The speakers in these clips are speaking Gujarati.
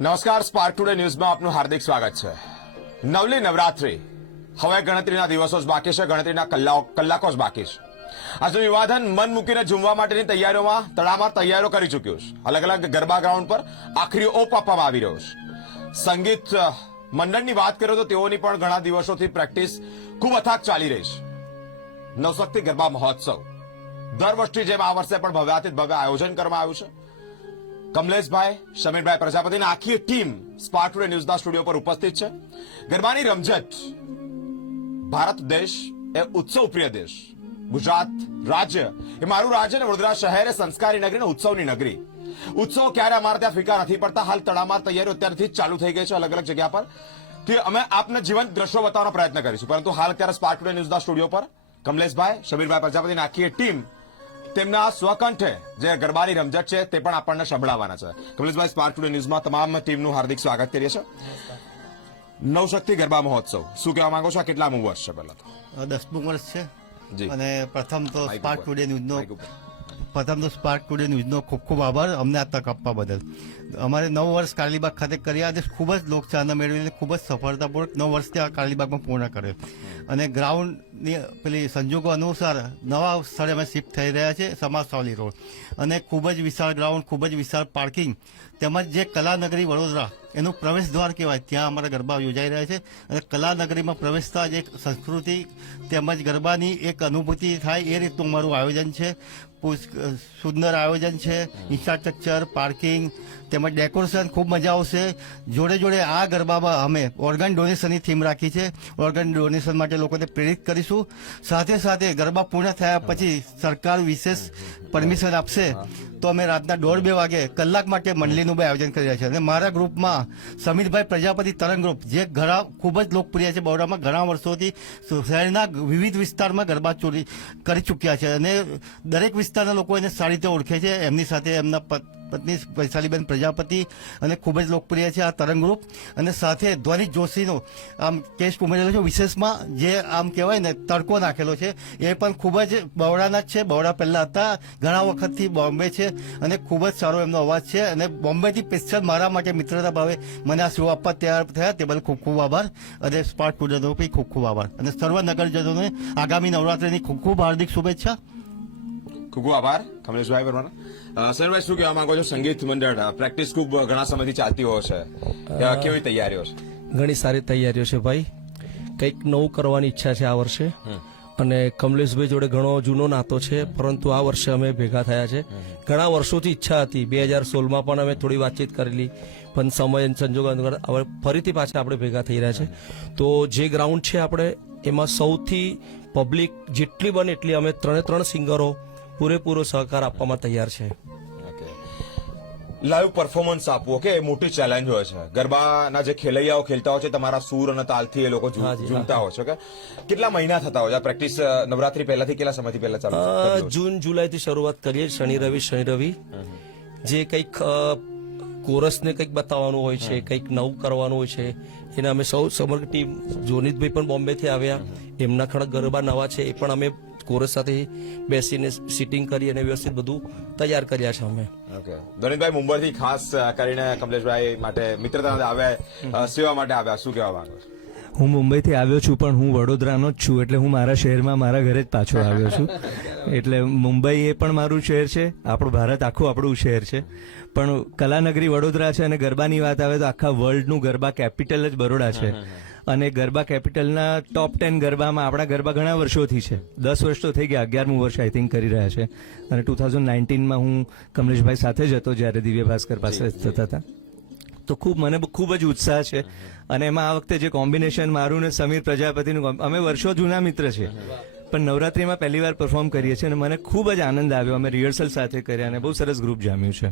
નમસ્કાર, સ્પાર્ક ટુડે ન્યૂઝમાં આપનું હાર્દિક સ્વાગત છે. નવલી નવરાત્રી હવે ગણતરીના દિવસો જ બાકી છે, ગણતરીના કલાકો જ બાકી છે. આજનું વિવાદન મન મૂકીને ઝૂમવા માટેની તૈયારીઓમાં તડામાર તૈયારીઓ કરી ચૂક્યું છે. અલગ અલગ ગરબા ગ્રાઉન્ડ પર આખરી ઓપ આપવામાં આવી રહ્યો છે. સંગીત મંડળની વાત કરીએ તો તેઓની પણ ઘણા દિવસોથી પ્રેક્ટિસ ખૂબ અથાગ ચાલી રહી છે. નવશક્તિ ગરબા મહોત્સવ દર વર્ષની જેમ આ વર્ષે પણ ભવ્યાતીત ભવ્ય આયોજન કરવામાં આવ્યું છે. કમલેશભાઈ, સમીરભાઈ પ્રજાપતિની આખી ટીમ સ્પાર્ક ટુડે ન્યૂઝના સ્ટુડિયો પર ઉપસ્થિત છે. ગરબાની રમઝટ. ભારત દેશ એ ઉત્સવ પ્રિય દેશ. ગુજરાત રાજ્ય એ મારું રાજ્ય ને વડોદરા શહેર એ સંસ્કારી નગરી ને ઉત્સવની નગરી. ઉત્સવ ક્યારે અમારે ત્યાં ફીકા નથી પડતા. હાલ તડામાર તૈયારીઓ અત્યારથી જ ચાલુ થઈ ગઈ છે અલગ અલગ જગ્યા પર. કે અમે આપને જીવંત દ્રશ્યો બતાવવાનો પ્રયત્ન કરીશું, પરંતુ હાલ અત્યારે સ્પાર્ક ટુડે ન્યૂઝના સ્ટુડિયો પર કમલેશભાઈ, સમીરભાઈ પ્રજાપતિની આખી ટીમ તેમના સ્વકંઠે જે ગરબાની રમઝટ છે તે પણ આપણને સંભળાવવાના છે. કમલેશભાઈ, સ્પાર્ક ટુડે ન્યૂઝમાં તમામ ટીમનું હાર્દિક સ્વાગત કરીએ છીએ. નવશક્તિ ગરબા મહોત્સવ શું કહેવા માંગો છો? આ કેટલામું વર્ષ છે? પહેલા તો 10મું વર્ષ છે. જી. અને પ્રથમ તો સ્પાર્ક ટુડે ન્યૂઝનો ખૂબ ખૂબ આભાર અમને આ તક આપવા બદલ. અમારે 9 વર્ષ કાલીબાગ ખાતે કર્યા અને ખૂબ જ લોકચાહના મેળવીને ખૂબ જ સફળતાપૂર્વક 9 વર્ષથી આ કાલીબાગમાં પૂર્ણ કર્યો. અને ગ્રાઉન્ડની પેલી સંજોગો અનુસાર નવા સ્થળે અમે શિફ્ટ થઈ રહ્યા છે, સમાસવાલી રોડ. અને ખૂબ જ વિશાળ ગ્રાઉન્ડ, ખૂબ જ વિશાળ પાર્કિંગ, તેમજ જે કલાનગરી વડોદરા એનું પ્રવેશ દ્વાર કહેવાય, ત્યાં અમારા ગરબા યોજાઈ રહ્યા છે. અને કલાનગરીમાં પ્રવેશતા જ એક સંસ્કૃતિ તેમજ ગરબાની એક અનુભૂતિ થાય એ રીતનું અમારું આયોજન છે. સુંદર આયોજન છે. ઇન્ફ્રાસ્ટ્રક્ચર, પાર્કિંગ તેમજ ડેકોરેશન, ખૂબ મજા આવશે. જોડે જોડે આ ગરબામાં અમે ઓર્ગન ડોનેશનની થીમ રાખી છે. ઓર્ગન ડોનેશન માટે લોકોને પ્રેરિત કરીશું. સાથે સાથે ગરબા પૂર્ણ થયા પછી સરકાર વિશેષ પરમિશન આપશે તો અમે રાતના 1:30-2 વાગે કલાક માટે મંડળીનું બી આયોજન કરી રહ્યા છીએ. અને મારા ગ્રુપમાં સમીરભાઈ પ્રજાપતિ તરંગ ગ્રુપ, જે ઘણા ખૂબ જ લોકપ્રિય છે બરોડામાં, ઘણા વર્ષોથી શહેરના વિવિધ વિસ્તારમાં ગરબા ચોરી કરી ચૂક્યા છે અને દરેક વિસ્તારના લોકો એને સારી રીતે ઓળખે છે. એમની સાથે એમના પત્ની વૈશાલીબેન પ્રજાપતિ અને ખૂબ જ લોકપ્રિય છે આ તરંગ ગ્રુપ. અને સાથે ધ્વનિત જોશીનો આમ કેસ ઉમેરેલો છે વિશેષમાં, જે આમ કહેવાય ને તડકો નાખેલો છે. એ પણ ખૂબ જ બરોડાના જ છે. બરોડા પહેલા હતા, ઘણા વખતથી બોમ્બે છે અને ખૂબ જ સારો એમનો અવાજ છે. અને બોમ્બેથી સ્પેશિયલ મારા માટે મિત્રતા ભાવે મને આ શો આપવા તૈયાર થયા, તે બદલ ખૂબ ખૂબ આભાર. અને સ્પાર્ક ટુડેનો બી ખૂબ ખૂબ આભાર. અને સર્વ નગરજનોને આગામી નવરાત્રિની ખૂબ ખૂબ હાર્દિક શુભેચ્છા. ખૂબ ખૂબ આભાર કમલેશભાઈ પરમાર. સમીરભાઈ, શું કહેવા માંગો છો? સંગીત મંડળ પ્રેક્ટિસ ખૂબ ઘણા સમયથી ચાલતી હોય છે, કેવી તૈયારીઓ છે? ઘણી સારી તૈયારીઓ છે ભાઈ. કંઈક નવું કરવાની ઈચ્છા છે આ વર્ષે. અને કમલેશભાઈ જોડે ઘણો જૂનો નાતો છે, પરંતુ આ વર્ષે અમે ભેગા થયા છે. ઘણા વર્ષોથી ઈચ્છા હતી. 2016માં પણ અમે થોડી વાતચીત કરેલી, પણ સમય સંજોગો હવે ફરીથી પાછા આપણે ભેગા થઈ રહ્યા છે. તો જે ગ્રાઉન્ડ છે આપણે એમાં સૌથી પબ્લિક જેટલી બને એટલી અમે 3 સિંગરો પૂરેપૂરો સહકાર આપવામાં તૈયાર છે. લાઈવ પરફોર્મન્સ આપવું કે મોટી ચેલેન્જ હોય છે. ગરબાના જે ખેલૈયાઓ ખેલતા હોય છે, તમારા સૂર અને તાલથી એ લોકો ઝૂમતા હોય છે. કે કેટલા મહિના થતા હોય છે પ્રેક્ટિસ? નવરાત્રી પહેલાથી કેટલા સમયથી પહેલા ચાલુ? જૂન જુલાઈથી શરૂઆત કરીએ. શનિ રવિ જે કંઈક કોરસને કંઈક બતાવવાનું હોય છે, કંઈક નવું કરવાનું હોય છે, એને અમે સૌ સમગ્ર ટીમ, જોનીતભાઈ પણ બોમ્બેથી આવ્યા, એમના ખડા ગરબા નવા છે, એ પણ અમે કોરસ સાથે બેસીને સિટિંગ કરી અને વ્યવસ્થિત બધું તૈયાર કર્યા છે અમે. ઓકે. ધોનીતભાઈ મુંબઈથી ખાસ કરીને કમલેશભાઈ માટે મિત્રતા આવ્યા, સેવા માટે આવ્યા, શું કહેવા માંગો છો? હું મુંબઈથી આવ્યો છું, પણ હું વડોદરાનો જ છું. એટલે હું મારા શહેરમાં મારા ઘરે જ પાછો આવ્યો છું. એટલે મુંબઈ એ પણ મારું શહેર છે, આપણું ભારત આખું આપણું શહેર છે. પણ કલાનગરી વડોદરા છે. અને ગરબાની વાત આવે તો આખા વર્લ્ડનું ગરબા કેપિટલ જ બરોડા છે. અને ગરબા કેપિટલના ટોપ 10 ગરબામાં આપણા ગરબા ઘણા વર્ષોથી છે. 10 વર્ષ તો થઈ ગયા, 11મું વર્ષ આઈ થિંક કરી રહ્યા છે. અને 2019માં હું કમલેશભાઈ સાથે જ હતો જ્યારે દિવ્ય ભાસ્કર પાસે થતા હતા. તો મને ખૂબ જ ઉત્સાહ છે. અને એમાં આ વખતે જે કોમ્બિનેશન મારું ને સમીર પ્રજાપતિનું, અમે વર્ષો જૂના મિત્ર છે, પણ નવરાત્રીમાં પહેલી વાર પરફોર્મ કરીએ છીએ અને મને ખૂબ જ આનંદ આવ્યો. અમે રિહર્સલ સાથે કર્યા અને બહુ સરસ ગ્રુપ જામ્યું છે.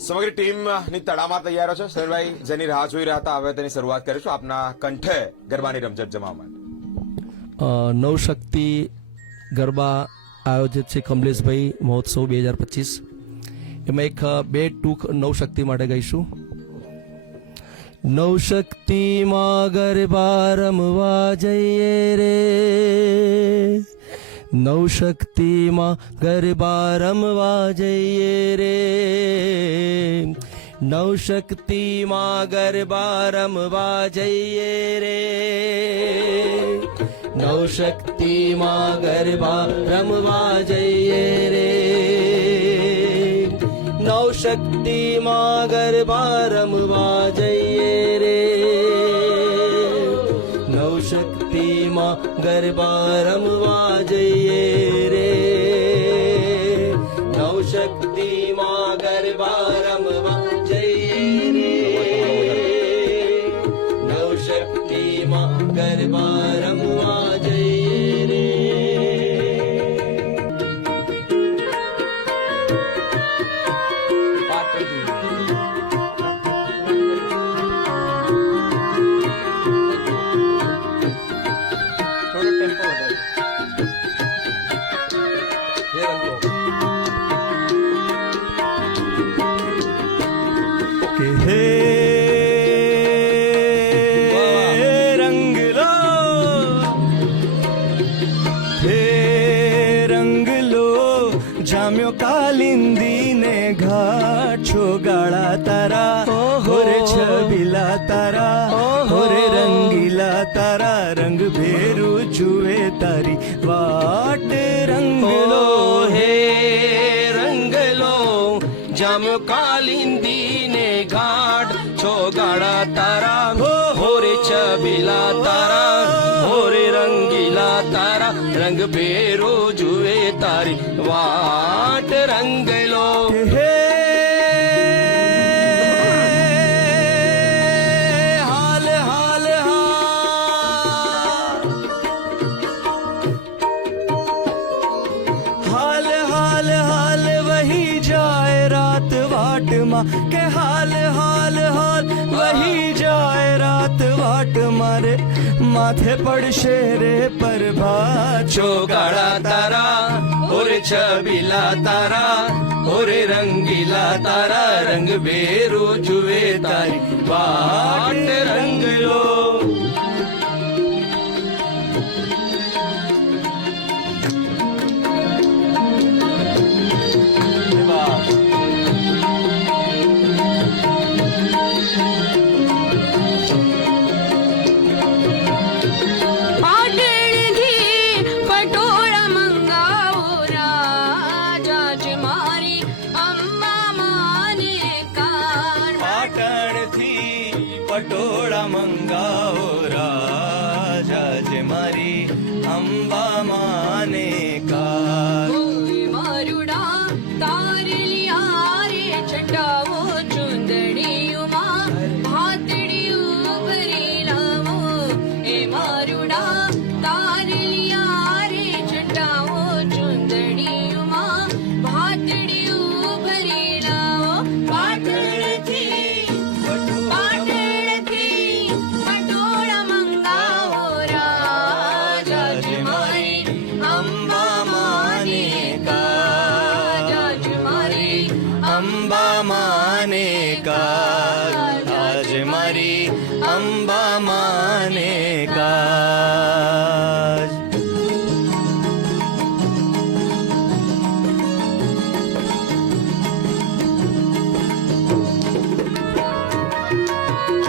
સમગ્ર ટીમની તડામાર તૈયારો છે. સમીરભાઈ જેની રાહ જોઈ રહ્યા હતા, હવે તેની શરૂઆત કરીશું. આપના કંઠે ગરબાની રમઝટ જમાવવા માટે નવશક્તિ ગરબા આયોજિત છે કમલેશભાઈ મહોત્સવ 2025. એમાં એક 2 ટૂંક નવશક્તિ માટે ગઈશું. નવશક્તિમાં ગરબા રમવા જઈએ રે, નવશક્તિમાં ગરબા રમવા જઈએ રે, નવશક્તિમાં ગરબા રમવા જઈએ રે, નવશક્તિમાં ગરબા રમવા જઈએ રે, નવશક્તિમાં ગરબા રમવા જઈએ રે, નવશક્તિમાં ગરબા રમવા જઈએ રે, નવશક્તિમાં ગરબા રમવા જઈએ રે, નવશક્તિમાં ગરબા રમવા જઈએ રે. થોડો ટેમ્પો વધારે. હે રંગો. કે હે રંગ લો, હે રંગ લો, જામ્યો કાલિંદી ને ઘાટ છો ગાળા તારા, હોરે છબીલા તારા, હોરે રંગીલા તારા, રંગ ભેરું જુએ તારી વાટ રંગ લો, હે રંગ લો, જામ્યો કાલિંદી ને ઘાટ છો ગાળા તારા, હોરે છબીલા તારા, હોરે રંગીલા તારા, રંગ ભેરો જુએ તારી વાટ રંગ લો. કે હે હાલ હાલ હાલ હાલ હાલ વહી જાય રાત વાટમાં, કે હાલ હાલ હાલ વહી જાય રાત વાટ, મારે માથે પડશે રે પ્રભાત છો ગાળા તારા, હોરે છબીલા તારા, હોરે રંગીલા તારા, રંગ ભેરો જુએ તારી વાટ રંગ લો. પાટણથી પટોળા મંગાવો રાજા જ મારી અંબા માને કાન. પાટણથી પટોળા મંગાવો રાજા જે મારી અંબા માને કા. ઓય મારુડા તારલિયા રે ચંડાવો ચુંદડીયુમાં ભાતડીયું ભરી લાવો. એ મારુડા તારલિયા રે ચંડાવો ચુંદડીયુમાં ભાતડીયું ભરી લાવો. પાટણથી પટોળા મંગાવો રાજા જ મારી અંબા માને કાન. અંબા માને કા, આજ મારી અંબા માને કા.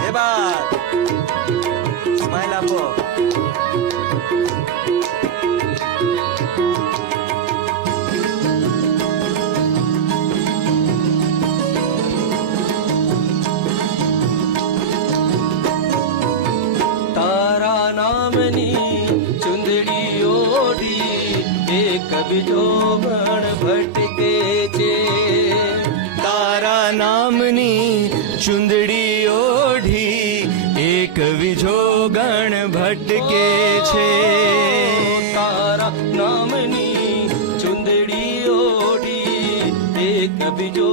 એ બાત સ્માઈલ આપો. તારા નામની ચુંદડી ઓઢી એક બીજો ગણ ભટકે છે. તારા નામની ચુંદડી ઓઢી એક વિજો ગણ ભટકે છે. તારા નામની ચુંદડી ઓઢી એક બીજો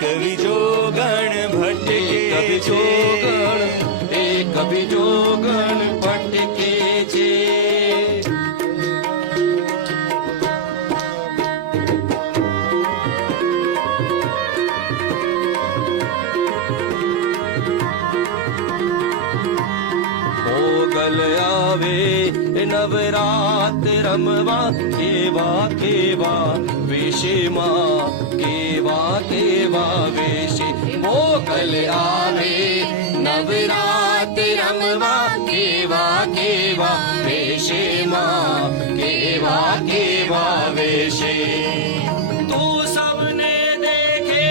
કવિ જોગણ ભટકે છે કવિ જોગણ ભટકે છે મોગલ આવે નવરાત રમવા કેવા કેવા વેશમાં કેવા કેવા વેશે મોગલ આવે નવરાત રમવા કેવા કેવા વેશમાં કેવા કેવા વેશે તું સબને દેખે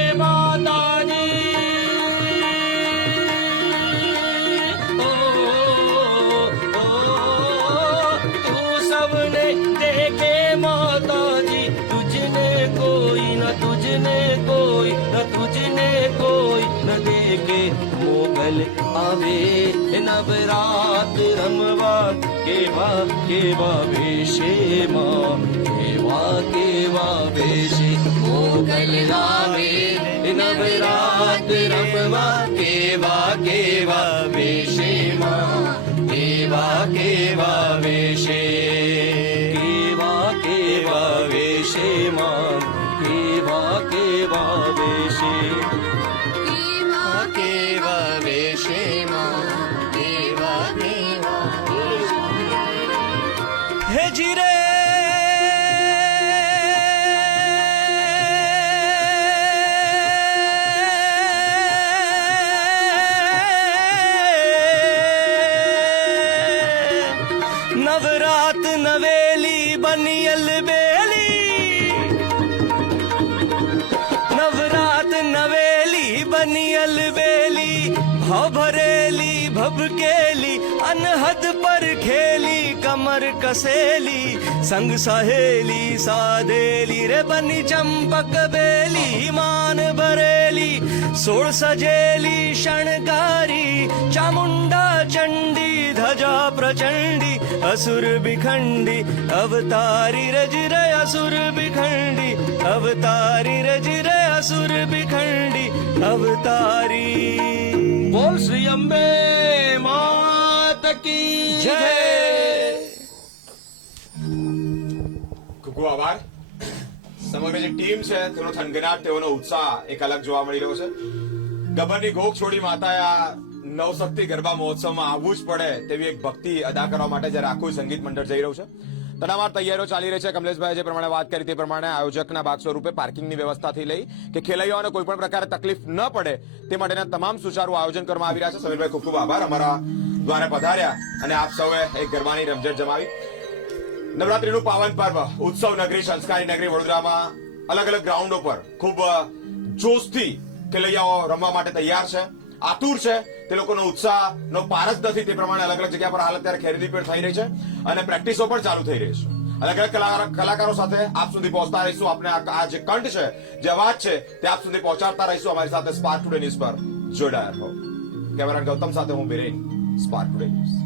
माताजी तुझने कोई न तुझने कोई न तुझने कोई न देखे मोगल आवे नवरात रमवा केवा केवा वेशे मां केवा केवा वेशे मोगल आवे नवरात रमवा केवा केवा वेशे मां केवा केવા વેશે કેવા કેવા વેશે માં કેવા કેવા વેશે કેવા કેવા વેશે માં કેવા કેવા હે જીરે નવરાત નવેલી બનિયલ બેલી નવરાત નવેલી બનિયલ બેલી ભાવ ભરેલી ભભકેલી અનહદ પર ખેલી કમર કસેલી સંગ સહેલી સાધેલી રે બની ચંપક બેલી માન ભરેલી સોળ સજેલી શણગારી ચામુંડા ચંડી ધજા પ્રચંડી असुर बिखंडी अवतारी रज रे असुर बिखंडी अवतारी रज रे असुर बिखंडी अवतारी બોલ શ્રી અંબે માત કી જય ખૂબ ખૂબ આભાર. સમગ્ર જે ટીમ છે તેનો થનગનાટ તેઓનો ઉત્સાહ એક અલગ જોવા મળી રહ્યો છે. ગબ્બરની ગોખ છોડી માતાએ આ નવશક્તિ ગરબા મહોત્સવમાં આવવું જ પડે તેવી એક ભક્તિ અદા કરવા માટે જ્યારે આખું સંગીત મંડળ જઈ રહ્યું છે. તડામાર તૈયારીઓ ચાલી રહી છે. કમલેશભાઈ જે પ્રમાણે વાત કરી તે પ્રમાણે આયોજકના ભાગ સ્વરૂપે પાર્કિંગની વ્યવસ્થાથી લઈ કે ખેલૈયાઓને કોઈ પણ પ્રકારે તકલીફ ન પડે તે માટેના તમામ સુચારું આયોજન કરવામાં આવી રહ્યા છે. સમીરભાઈ ખૂબ ખૂબ આભાર અમારા દ્વારે પધાર્યા અને આપ સૌએ એક ગરબાની રમઝટ જમાવી. નવરાત્રીનું પાવન પર્વ ઉત્સવ નગરી સંસ્કારી નગરી વડોદરામાં અલગ અલગ ગ્રાઉન્ડો પર ખૂબ જોશથી ખેલૈયાઓ રમવા માટે તૈયાર છે, આતુર છે. તે લોકોનો ઉત્સાહનો પાર જ નથી. તે પ્રમાણે અલગ અલગ જગ્યા પર હાલ અત્યારે ખરીદી પણ થઈ રહી છે અને પ્રેક્ટિસો પણ ચાલુ થઈ રહી છે. અલગ અલગ કલાકારો સાથે આપ સુધી પહોંચતા રહીશું. આપને આ જે કંઠ છે, જે અવાજ છે, તે આપ સુધી પહોંચાડતા રહીશું. અમારી સાથે સ્પાર્ક ટુડે ન્યૂઝ પર જોડાયા રહો. કેમેરા ગૌતમ સાથે હું બિરેન, સ્પાર્ક ટુડે ન્યૂઝ.